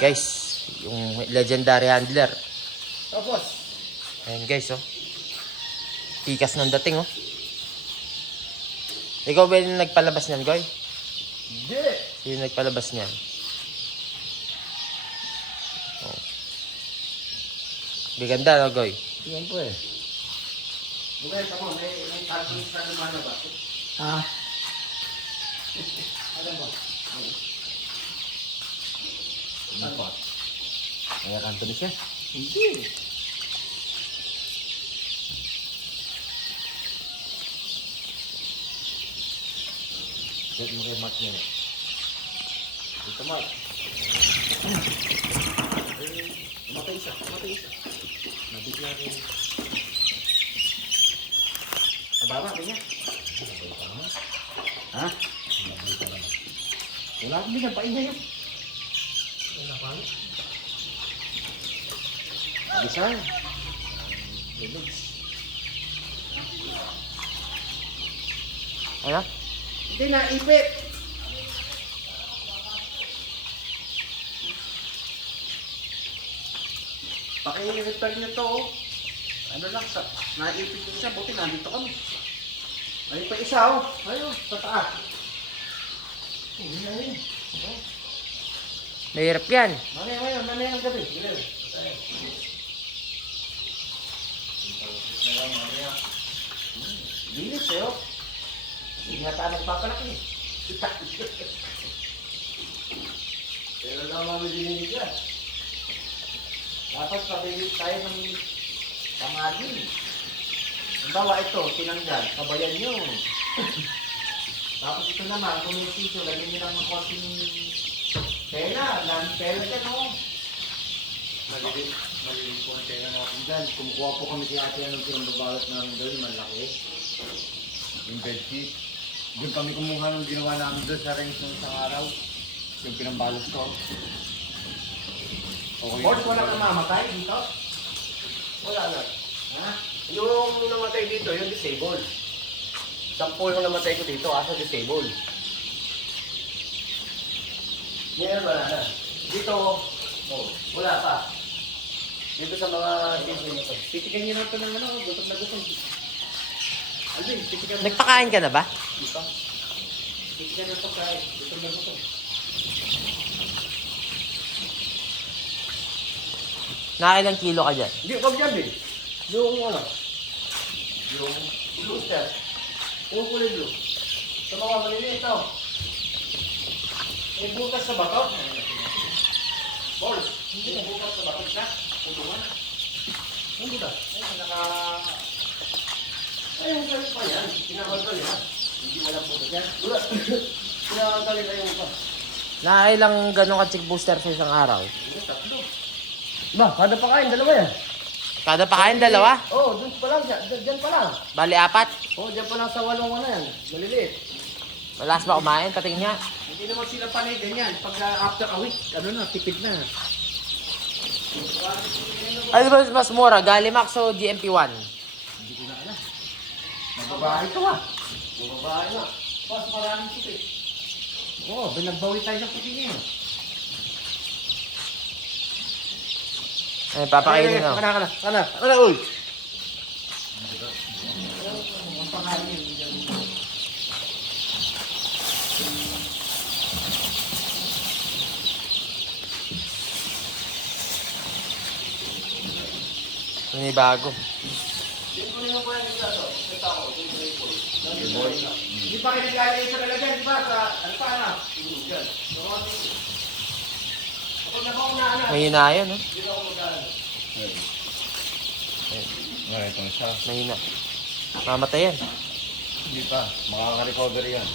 Guys, yung legendary handler. Tapos, Ayan guys, oh. Tikas ng dating, oh. Ikaw ba yung nagpalabas niyan, Goy? hindi. Sino nagpalabas niyan? Oh. Biganda, no, Goy? Yan po eh. Bugay ka mo, may calculus na naman na ba? Ha? Ano ba? Ano ba? Kaya kanto na siya? Hindi. Huwag mo kayo mat niya. Dito mat. Matay isa. Nabigla rin. Ababa, kanya. Ha? Wala akong binapain na yun. Wala pa? Abisan. Ano? Hindi na, ipit. Paki-repair niyo to, oh. Ano lang, naipit ko siya, buti nandito kami. Ay pa isa, oh. Ayun, sa taas. Ayun. Mahirap yan. Mamaya ang gabi. Linis, eh, oh. Hindi nga tayo nagpapalaki. Pero lang namin dininig yan. Dapat pabili tayo ng pamagin. Halimbawa ito, tinanggal, kabayan nyo. Tapos ito naman, kung may sityo, lagyan nyo ng konting tela, tela dyan, no? Maliliit po ang tela natin dyan. Kumukuha po kami si ate ng pinambabalot namin doon, malaki. Yung bedsheet. Doon kami kumuha ng ginawa namin doon sa range ng isang araw. Yung pinambalot ko. Okay. Boss, wala kang mamatay dito? Wala na. Ha? Yung namatay dito, yung disable. 10 yung namatay ko dito, asa disable. Ngayon wala na. Dito, oh, wala pa. Dito sa mga sisi nito. Titigan niyo na ito ng ano, gutom na gutom. Alvin, titigan mo. Nagpakain ka na ba? Dito. Titigan na ito kahit gutom na gutom. Nakailang kilo ka dyan? Hindi, wag yan din. Yung ano, yung blue sir. Yung kulay blue. Sa mga maliliit ito. May butas sa bato. Balls, hindi may butas sa bato siya. Tulungan. Yung butas. Ay, ay, yung galit pa yan. Pinakagal yan. Hindi walang butas yan. Wala. Pinakagal na yung ito. Nakailang ganun ka chick booster sa isang araw? Tatlo. Ba, kada pa kain, dalawa yan. Kada pakain, dalawa? Oo, dun pa lang siya. Diyan pa lang. Bali, 4? Oo, diyan pa lang sa 8 ano yan. Maliliit. Malas ba kumain? Patingin nga. Hindi naman sila panay ganyan. Pag after a week, ano na, tipid na. Ano ba mas mura? Galimax o GMP1? Hindi ko na alam. Mababahay to ah. Bumabahay na. Pas maraming tipid. Oo, binagbawi tayo ng puti niya. Ay, papakainin na. Kana, uy. Ang pangalan niya. May bago. Hindi pa kayo nag-aalay sa lalagyan, di ba? Sa, ano pa na? Kapag nabaw na ano. Mahina yan, no? Ito na siya. Mahina. Mamatay yan. Hindi pa. Makaka-recover yan.